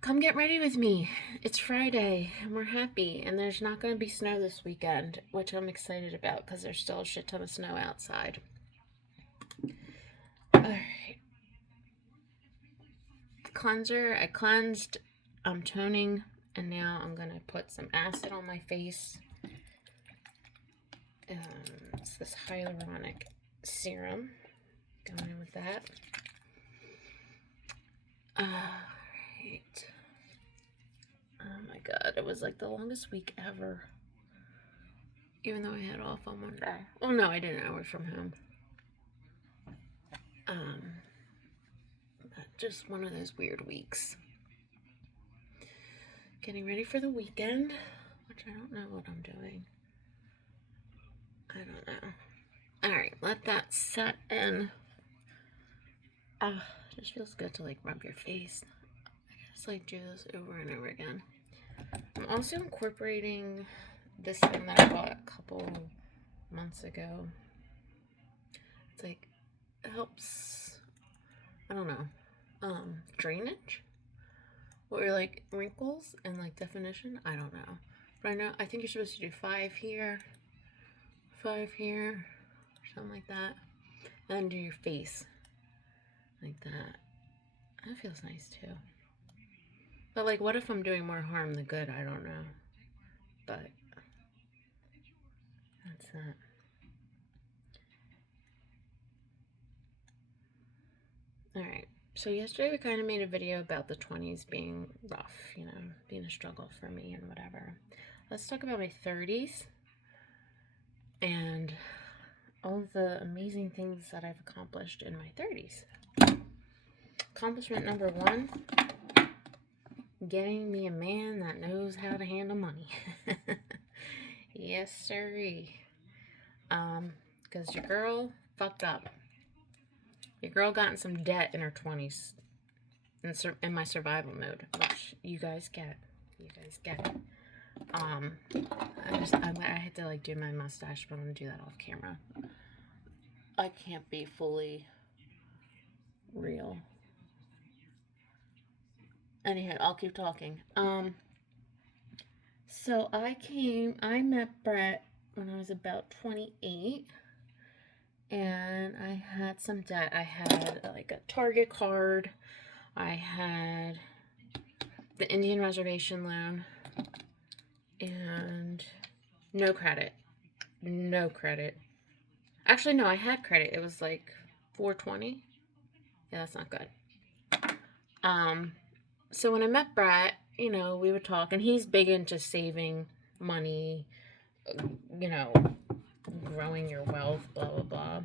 Come get ready with me. It's Friday and we're happy, and there's not going to be snow this weekend, which I'm excited about because there's still a shit ton of snow outside. Alright, cleanser. I cleansed, I'm toning, and now I'm going to put some acid on my face. It's this hyaluronic serum. Going in with that. Alright. Oh my god, it was like the longest week ever. Even though I had off on Monday. Well, no, I didn't. I worked from home. But just one of those weird weeks. Getting ready for the weekend, which I don't know what I'm doing. I don't know. Alright, let that set in. It just feels good to like rub your face. I just like do this over and over again. I'm also incorporating this thing that I bought a couple months ago. It's like, it helps, I don't know, drainage? Or like wrinkles and like definition? I don't know. But I think you're supposed to do 5 here, 5 here, or something like that. And then do your face like that. That feels nice too. But like, what if I'm doing more harm than good? I don't know. But that's that. Alright, so yesterday we kind of made a video about the 20s being rough, you know, being a struggle for me and whatever. Let's talk about my 30s and all the amazing things that I've accomplished in my 30s. Accomplishment number 1, getting me a man that knows how to handle money. Yes, sirree. Because your girl fucked up. Your girl got in some debt in her 20s in my survival mode, which you guys get. You guys get it. I had to like do my mustache, but I'm gonna do that off camera. I can't be fully real. Anyhow, I'll keep talking. So I met Brett when I was about 28, and I had some debt. I had like a Target card. I had the Indian reservation loan, and no credit. No credit. Actually, no, I had credit. It was like 420. Yeah, that's not good. So when I met Brett, you know, we would talk, and he's big into saving money, you know, growing your wealth, blah, blah, blah.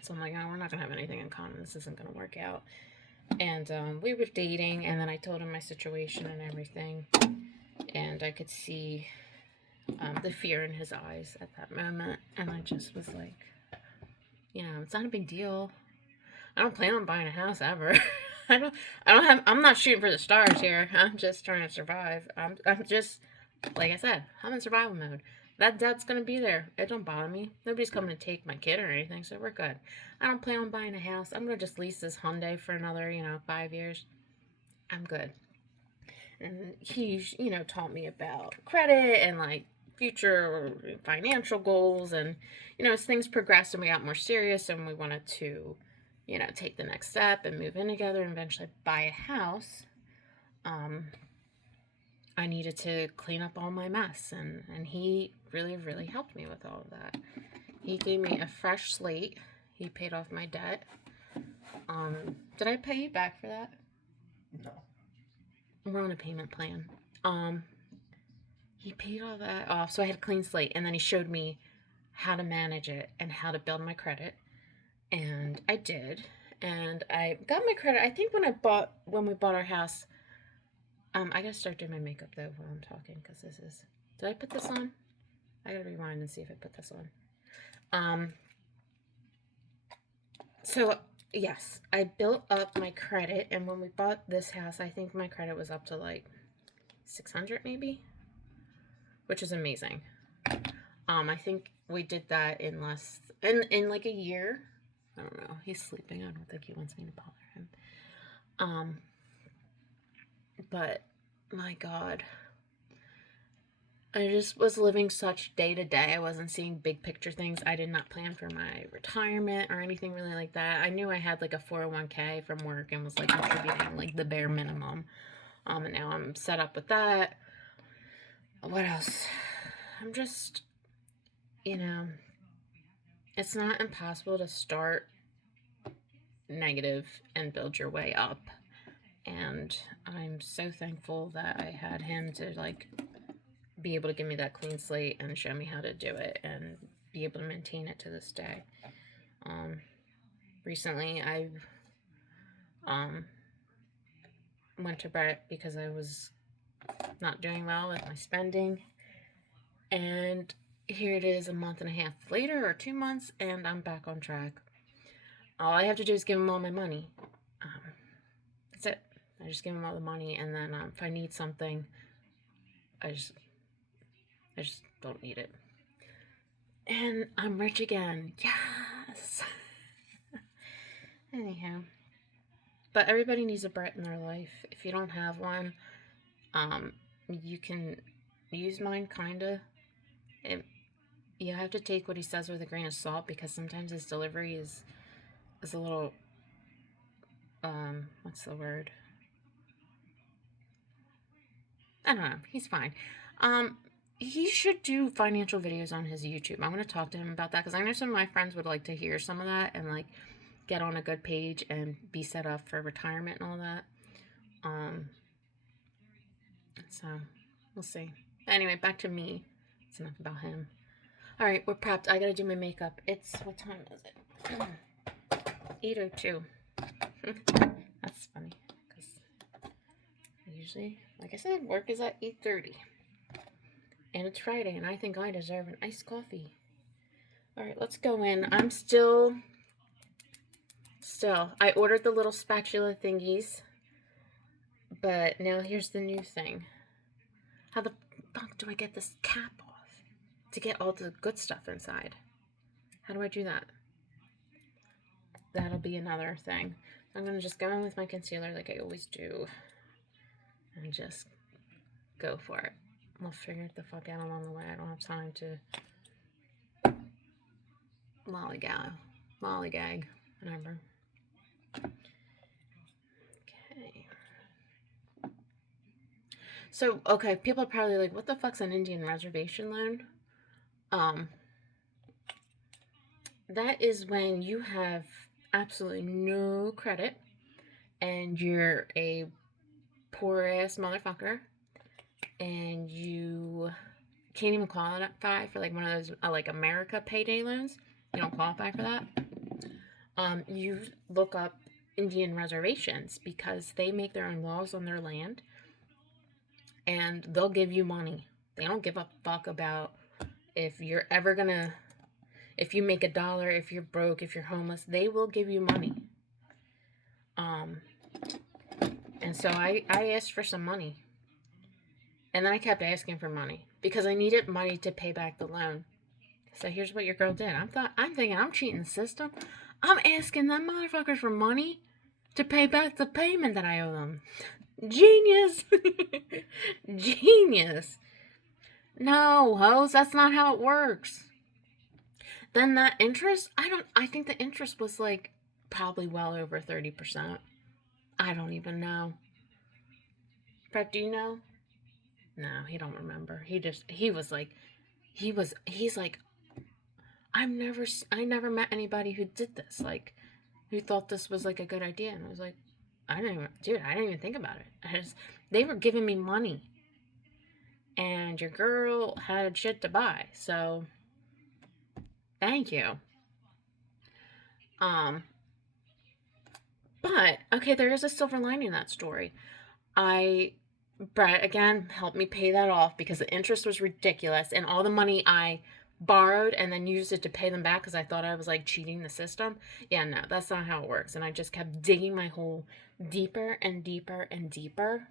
So I'm like, oh, we're not going to have anything in common. This isn't going to work out. And we were dating, and then I told him my situation and everything. And I could see the fear in his eyes at that moment. And I just was like, you know, it's not a big deal. I don't plan on buying a house ever. I'm not shooting for the stars here. I'm just trying to survive. I'm just, like I said, I'm in survival mode. That debt's gonna be there. It don't bother me. Nobody's coming to take my kid or anything, so we're good. I don't plan on buying a house. I'm gonna just lease this Hyundai for another, 5 years. I'm good. And he, taught me about credit and like future financial goals, and as things progressed and we got more serious and we wanted to take the next step and move in together and eventually buy a house, I needed to clean up all my mess, and he really, really helped me with all of that. He gave me a fresh slate. He paid off my debt. Did I pay you back for that? No. We're on a payment plan. He paid all that off, so I had a clean slate, and then he showed me how to manage it and how to build my credit, and I did, and I got my credit. I think when we bought our house, I gotta start doing my makeup though while I'm talking, because this is. Did I put this on? I gotta rewind and see if I put this on. So yes, I built up my credit, and when we bought this house, I think my credit was up to like 600 maybe, which is amazing. I think we did that in like a year. I don't know. He's sleeping. I don't think he wants me to bother him. But my God, I just was living such day to day. I wasn't seeing big picture things. I did not plan for my retirement or anything really like that. I knew I had like a 401k from work and was like contributing like the bare minimum. And now I'm set up with that. What else? I'm just, you know, it's not impossible to start negative and build your way up. And I'm so thankful that I had him to like be able to give me that clean slate and show me how to do it and be able to maintain it to this day. Recently I went to Brett because I was not doing well with my spending, and here it is a month and a half later or 2 months, and I'm back on track. All I have to do is give him all my money. That's it. I just give him all the money, and then if I need something, I just don't need it. And I'm rich again. Yes. Anyhow, but everybody needs a Brett in their life. If you don't have one, you can use mine, kinda. You have to take what he says with a grain of salt, because sometimes his delivery is a little, what's the word? I don't know. He's fine. He should do financial videos on his YouTube. I'm going to talk to him about that, because I know some of my friends would like to hear some of that and like get on a good page and be set up for retirement and all that. So we'll see. Anyway, back to me. It's enough about him. All right, we're prepped. I gotta do my makeup. It's, what time is it? 8:02. That's funny, because usually, like I said, work is at 8:30. And it's Friday, and I think I deserve an iced coffee. All right, let's go in. I'm still, I ordered the little spatula thingies, but now here's the new thing. How the fuck do I get this cap off to get all the good stuff inside? How do I do that? That'll be another thing. I'm going to just go in with my concealer like I always do and just go for it. We'll figure it the fuck out along the way. I don't have time to lollygag, whatever. Okay. So, okay, people are probably like, what the fuck's an Indian reservation loan? That is when you have absolutely no credit and you're a poor ass motherfucker and you can't even qualify for like one of those like America payday loans. You don't qualify for that. You look up Indian reservations, because they make their own laws on their land and they'll give you money. They don't give a fuck about if you're ever gonna, if you make $1, if you're broke, if you're homeless, they will give you money. And so I asked for some money. And then I kept asking for money because I needed money to pay back the loan. So here's what your girl did. I'm thinking I'm cheating the system. I'm asking them motherfuckers for money to pay back the payment that I owe them. Genius. Genius. No, hoes, that's not how it works. Then that interest, I think the interest was like probably well over 30%. I don't even know. Brett, do you know? No, he don't remember. He's like, I never met anybody who did this, like, who thought this was like a good idea. And I was like, I didn't even think about it. They were giving me money, and your girl had shit to buy, so thank you. But okay, there is a silver lining in that story. Brett again helped me pay that off because the interest was ridiculous, and all the money I borrowed and then used it to pay them back because I thought I was like cheating the system. Yeah, no, that's not how it works. And I just kept digging my hole deeper and deeper and deeper.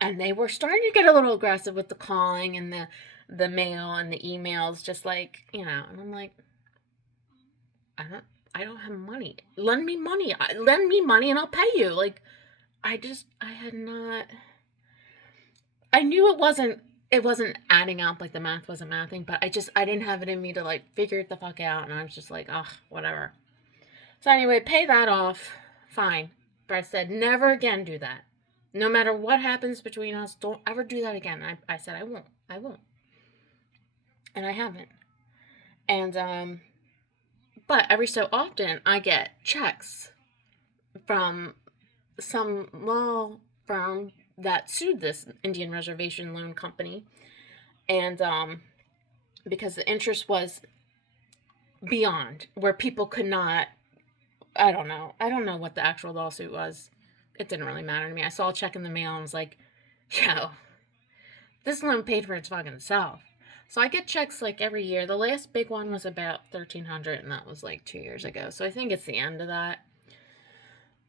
And they were starting to get a little aggressive with the calling and the mail and the emails, just like, and I'm like, I don't have money. Lend me money and I'll pay you. Like, I had not. I knew it wasn't adding up, like the math wasn't mathing, but I didn't have it in me to like figure it the fuck out, and I was just like, oh, whatever. So anyway, pay that off. Fine. Brett said, never again do that. No matter what happens between us, don't ever do that again. I said, I won't. I won't. And I haven't. And, but every so often, I get checks from some law firm that sued this Indian reservation loan company. And, because the interest was beyond where people could not, I don't know. I don't know what the actual lawsuit was. It didn't really matter to me. I saw a check in the mail and was like, yo, this loan paid for its fucking self. So I get checks like every year. The last big one was about $1,300, and that was like 2 years ago. So I think it's the end of that.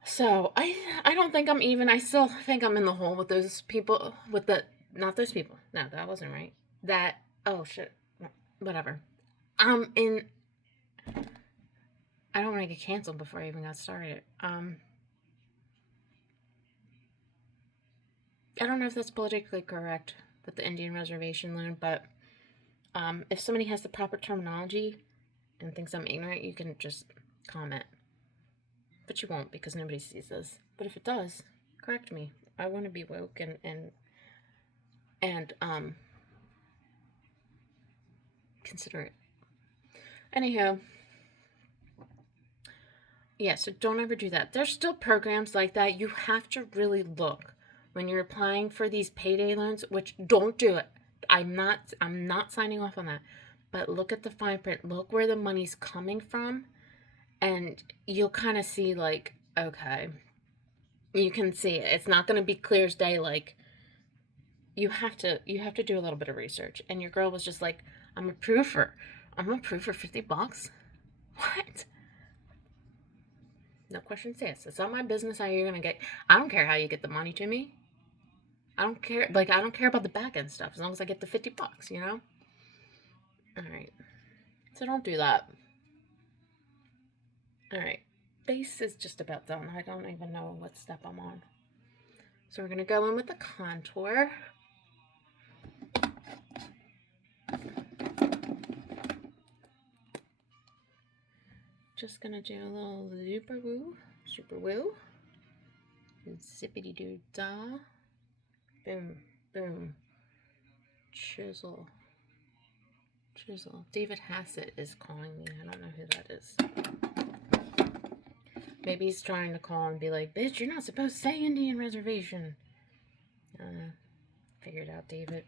So I don't think I'm even. I still think I'm in the hole with those people. With the not those people. No, that wasn't right. That oh shit. Whatever. I'm in. I don't want to get canceled before I even got started. I don't know if that's politically correct with the Indian reservation loan, but if somebody has the proper terminology and thinks I'm ignorant, you can just comment. But you won't because nobody sees this. But if it does, correct me. I want to be woke and considerate. Anyhow, yeah, so don't ever do that. There's still programs like that. You have to really look when you're applying for these payday loans, which don't do it. I'm not signing off on that. But look at the fine print. Look where the money's coming from, and you'll kind of see like, okay, you can see it. It's not going to be clear as day. Like you have to do a little bit of research. And your girl was just like, I'm approved for $50. What? No questions asked. It's not my business how you're gonna get. I don't care how you get the money to me. I don't care. Like I don't care about the back end stuff as long as I get the $50. You know. All right. So don't do that. All right. Base is just about done. I don't even know what step I'm on. So we're gonna go in with the contour. Just gonna do a little super woo, zippity doo dah, boom, boom, chisel. David Hassett is calling me. I don't know who that is. Maybe he's trying to call and be like, bitch, you're not supposed to say Indian reservation. Figure it out, David.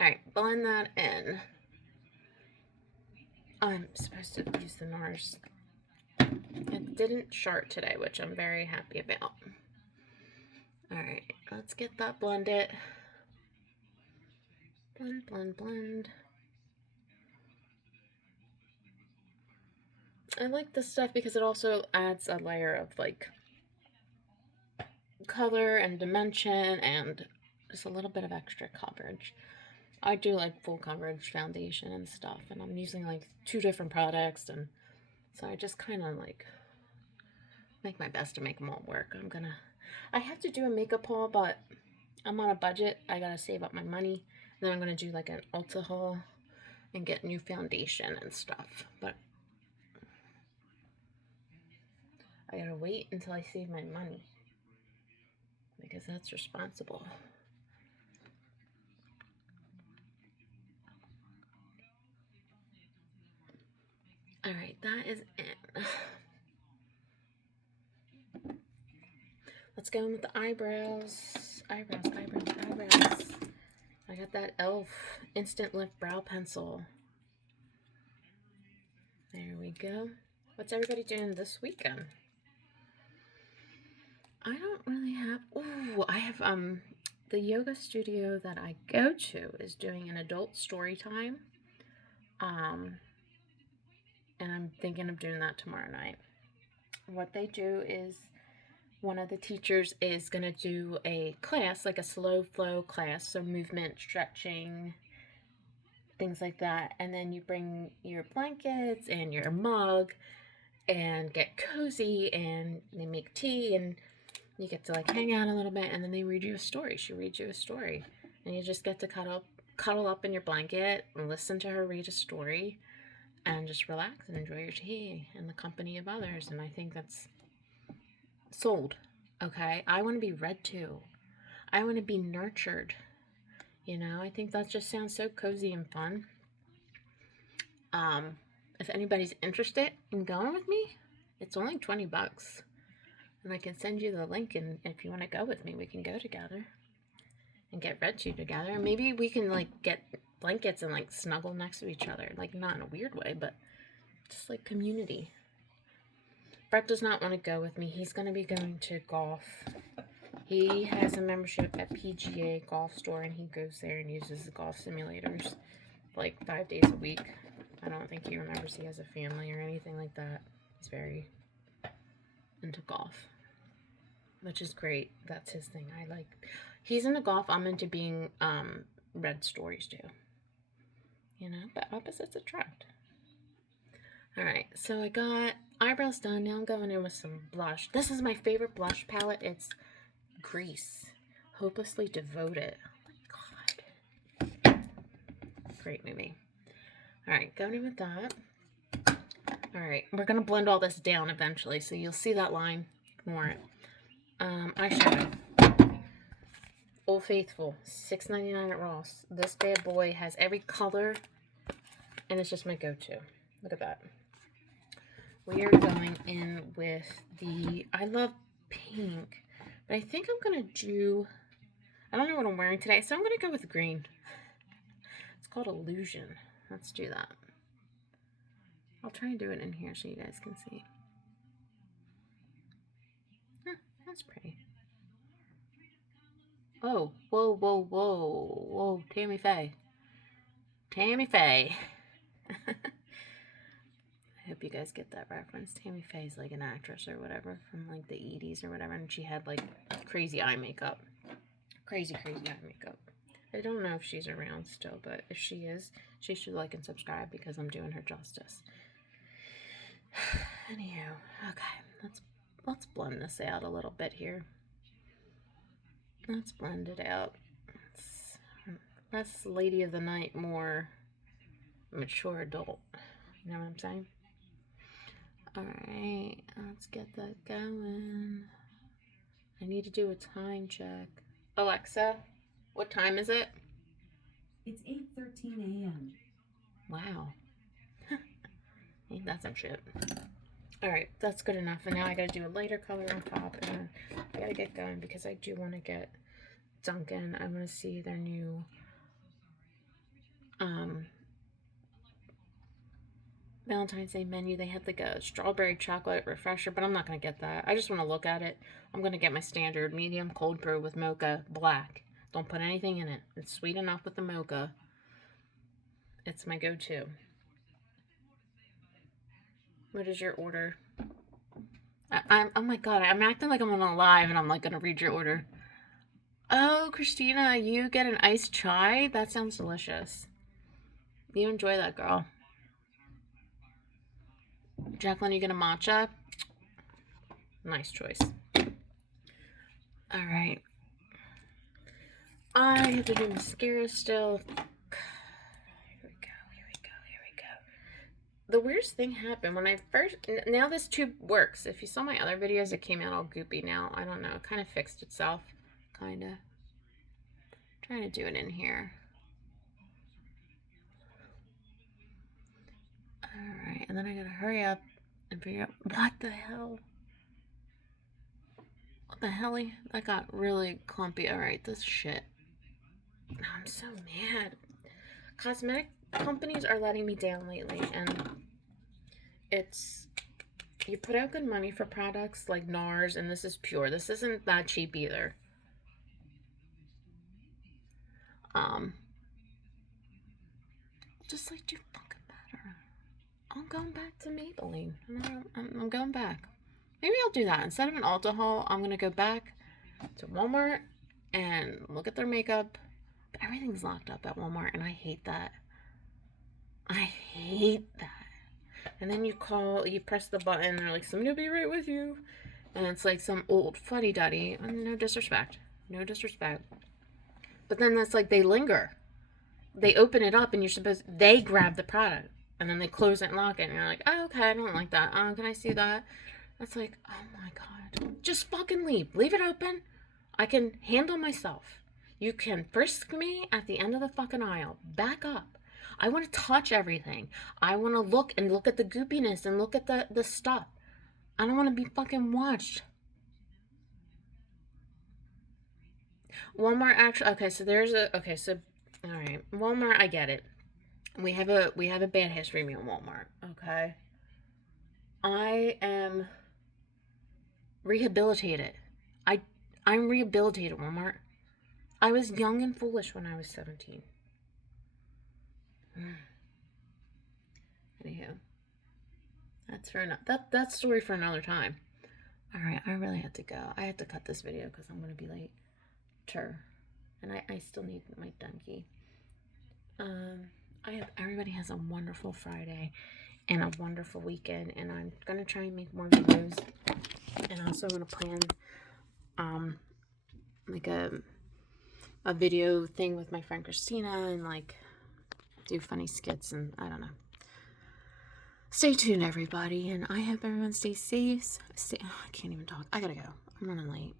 Alright, blend that in. I'm supposed to use the NARS. It didn't chart today, which I'm very happy about. Alright, let's get that blended. Blend, blend, blend. I like this stuff because it also adds a layer of like color and dimension and just a little bit of extra coverage. I do like full coverage foundation and stuff, and I'm using like 2 different products, and so I just kind of like make my best to make them all work. I have to do a makeup haul, but I'm on a budget. I gotta save up my money. Then I'm gonna do like an Ulta haul and get new foundation and stuff. But I gotta wait until I save my money because that's responsible. Alright, that is it. Let's go in with the eyebrows. Eyebrows. I got that e.l.f. Instant Lift Brow Pencil. There we go. What's everybody doing this weekend? I don't really have... Ooh, I have, the yoga studio that I go to is doing an adult story time. And I'm thinking of doing that tomorrow night. What they do is one of the teachers is going to do a class, like a slow flow class, so movement, stretching, things like that. And then you bring your blankets and your mug and get cozy, and they make tea, and you get to like hang out a little bit, and then they read you a story. She reads you a story. and you just get to cuddle up in your blanket and listen to her read a story and just relax and enjoy your tea in the company of others. And I think that's sold. Okay, I want to be read to. I want to be nurtured. You know, I think that just sounds so cozy and fun. If anybody's interested in going with me, it's only $20. And I can send you the link, and if you want to go with me, we can go together and get read to together. And maybe we can like get blankets and like snuggle next to each other. Like not in a weird way, but just like community. Brett does not want to go with me. He's going to be going to golf. He has a membership at PGA Golf Store, and he goes there and uses the golf simulators like 5 days a week. I don't think he remembers he has a family or anything like that. He's very into golf, which is great. That's his thing. He's into golf. I'm into being read stories too. You know, but opposites attract. Alright, so I got eyebrows done. Now I'm going in with some blush. This is my favorite blush palette. It's Grease. Hopelessly Devoted. Oh my god. Great movie. Alright, going in with that. Alright, we're going to blend all this down eventually, so you'll see that line. Ignore it. Eyeshadow. Old Faithful. $6.99 at Ross. This bad boy has every color, and it's just my go-to. Look at that. We are going in with the, I love pink, but I think I'm going to do, I don't know what I'm wearing today, so I'm going to go with green. It's called Illusion. Let's do that. I'll try and do it in here so you guys can see. Huh, that's pretty. Oh, whoa, whoa, whoa, whoa, Tammy Faye. Tammy Faye. I hope you guys get that reference. Tammy Faye's like an actress or whatever from like the 80s or whatever, and she had like crazy eye makeup. Crazy eye makeup. I don't know if she's around still, but if she is, she should like and subscribe because I'm doing her justice. Anyhow, okay, let's blend this out a little bit here. Let's blend it out. Less lady of the night, more mature adult. You know what I'm saying? Alright, let's get that going. I need to do a time check. Alexa, what time is it? It's 8:13 a.m. Wow. Ain't that some shit. Alright, that's good enough. And now I gotta do a lighter color on top. And then I gotta get going because I do want to get Dunkin'. I want to see their new Valentine's Day menu. They had like a strawberry chocolate refresher, but I'm not going to get that. I just want to look at it. I'm going to get my standard medium cold brew with mocha black. Don't put anything in it. It's sweet enough with the mocha. It's my go-to. What is your order? Oh my god, I'm acting like I'm on a live and I'm like going to read your order. Oh, Christina, you get an iced chai? That sounds delicious. You enjoy that, girl. Jacqueline, you get a matcha? Nice choice. Alright. I have to do mascara still. Here we go. The weirdest thing happened when I first... Now this tube works. If you saw my other videos, it came out all goopy now. I don't know. It kind of fixed itself. Kind of. Trying to do it in here. Alright, and then I gotta hurry up and figure out... What the hell? What the hell? That got really clumpy. Alright, this shit. I'm so mad. Cosmetic companies are letting me down lately, and it's... You put out good money for products like NARS, and this is pure. This isn't that cheap either. Just like do fucking better. I'm going back to Maybelline. I'm going back. Maybe I'll do that. Instead of an Ulta haul, I'm going to go back to Walmart and look at their makeup. But everything's locked up at Walmart, and I hate that. I hate that. And then you press the button, and they're like, somebody will be right with you. And it's like some old fuddy-duddy. No disrespect. No disrespect. But then that's like they linger. They open it up and they grab the product and then they close it and lock it and you're like, oh, okay, I don't like that. Can I see that? That's like, oh my God. Just fucking leave. Leave it open. I can handle myself. You can frisk me at the end of the fucking aisle. Back up. I want to touch everything. I want to look at the goopiness and look at the stuff. I don't want to be fucking watched. Walmart actually, okay, so all right, Walmart, I get it. We have a bad history with Walmart, okay? I am rehabilitated. I I'm rehabilitated, Walmart. I was young and foolish when I was 17. Anywho, that's story for another time. All right, I really had to go. I had to cut this video because I'm gonna be late. And I still need my donkey. I hope everybody has a wonderful Friday and a wonderful weekend. And I'm gonna try and make more videos. And also I'm gonna plan like a video thing with my friend Christina and like do funny skits and I don't know. Stay tuned, everybody, and I hope everyone stays safe. I can't even talk. I gotta go. I'm running late.